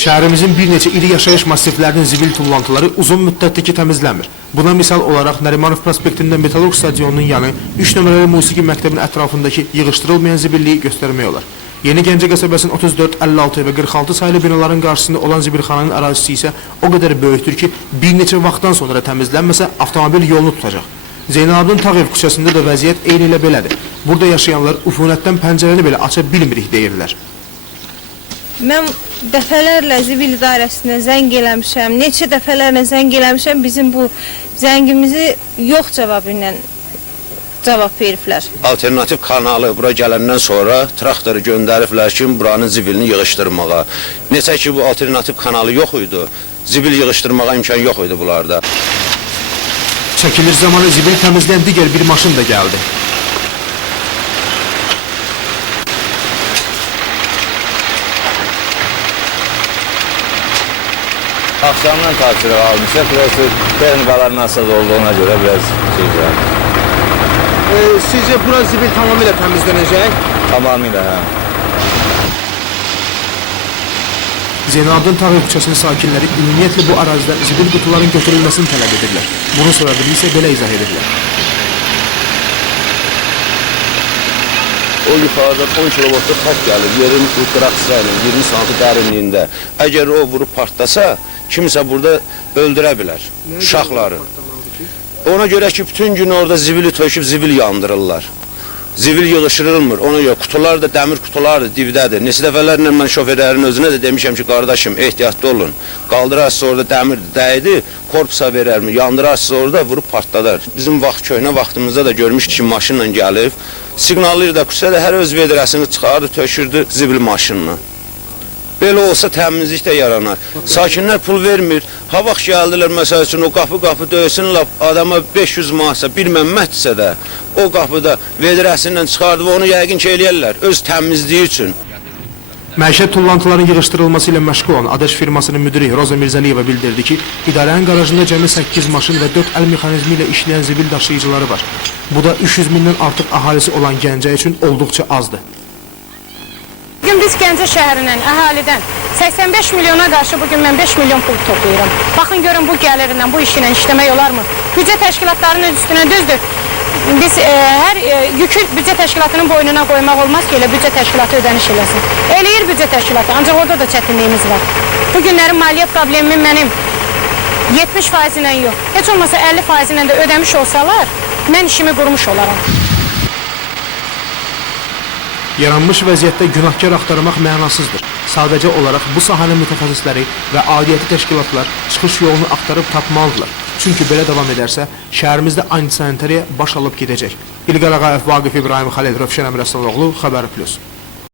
Şəhərimizin bir neçə iri yaşayış massivlərinin zibil tullantıları uzun müddətdir ki təmizlənmir. Buna misal olaraq Nərimanov prospektində Metalurq stadionunun yanı 3 nömrəli musiqi məktəbinin ətrafındakı yığışdırılmayan zibilliyi göstərmək olar. Yeni Gəncə qəsəbəsinin 34, 56 və 46 sayılı binaların qarşısında olan zibilxananın ərazisi isə o qədər böyükdür ki, bir neçə vaxtdan sonra təmizlənməsə avtomobil yolunu tutacaq. Zeynalabdin Tağev küçəsində də vəziyyət eyni ilə belədir. Burada yaşayanlar ufunətdən pəncərəni belə aça bilmirik deyirlər. Mən dəfələrlə zibil idarəsinə zəng eləmişəm, neçə dəfələrlə zəng eləmişəm, bizim bu zəngimizi yox cavabı ilə cavab veriblər. Alternativ kanalı bura gələndən sonra traktoru göndəriblər ki, buranın zibilini yığışdırmağa. Neçə ki, bu alternativ kanalı yox idi, zibil yığışdırmağa imkan yox idi bunlarda. Çəkilir zamanı zibil təmizləyən digər bir maşın da gəldi. Akşamdan tapşırıq almışıq, burası texnikalar nasıl olduğuna görə biraz şeydir. Sizcə bura zibil tamamilə təmizlənəcək? Tamamilə, hə. Zeynalabdin Tağev küçəsinin sakinləri ümumiyyətlə bu ərazidən zibil qutuların götürülməsini tələb edirlər. Bunun səbəbini isə belə izah edirlər. O yuxarıdan 10 kilovoltluq xətt gəlir, yerin qıraq hissənin 20 sm dərinliyində. Əgər o vurub partlasa, kimsə burada öldürə bilər uşaqları. Ona görə ki, bütün gün orada zibili töküb zibil yandırırlar. Zibil yığışdırılmır. Ona görə kutular da dəmir kutulardır, dibdədir. Neçə dəfələrlə mən şoferlərin özünə də demişəm ki, qardaşım, ehtiyatlı olun. Qaldırarsınız orada dəmir dəydi, korpusa verərmi, yandırarsınız orada, vurub partladar. Bizim köhnə vaxtımızda da görmüşdük ki, maşınla gəlib, siqnallayır da kutuya da hər öz vedrəsini çıxardı, tökürdü zibil maşınına. Belə olsa təmizlik də yaranar. Sakinlər pul vermir. Ha vaxt gəldilər, məsəl üçün, o qapı döysünlər, adama 500 manatsa, 1 məmmətdirsə də, o qapıda vedrəsindən çıxardıb onu yəqin ki, eləyərlər, öz təmizliyi üçün. Məişət tullantıların yığışdırılması ilə məşğul olan Adaş firmasının müdiri Roza Mirzəliyeva bildirdi ki, idarənin qarajında cəmi 8 maşın və 4 əl mexanizmi ilə işləyən zibil daşıyıcıları var. Bu da 300 mindən artıq əhalisi olan Gəncə üçün olduqca azdır. Bugün biz Gəncə şəhərindən, əhalidən 85 milyona qarşı bugün mən 5 milyon pul toplayıram. Baxın görün bu gəlirlə, bu iş ilə işləmək olarmı? Büdcə təşkilatlarının üstünə düzdür. Biz hər yükü büdcə təşkilatının boynuna qoymaq olmaz ki, elə büdcə təşkilatı ödəniş eləsin. Eləyir büdcə təşkilatı, ancaq orada da çətinliyimiz var. Bu günlərin maliyyə problemim mənim 70% ilə yox, heç olmasa 50% ilə də ödəmiş olsalar, mən işimi qurmuş olaram. Yaranmış vəziyyətdə günahkar axtarmaq mənasızdır. Sadəcə olaraq bu sahənin mütəxəssisləri və aidiyyəti təşkilatlar çıxış yolunu axtarıb tapmalıdırlar. Çünki belə davam edərsə, şəhərimizdə antisanitariya baş alıb gedəcək. İlqar Ağayev, Vaqif İbrahim, Xəlil Rövşən Əmrəsaloğlu, Xəbər Plus.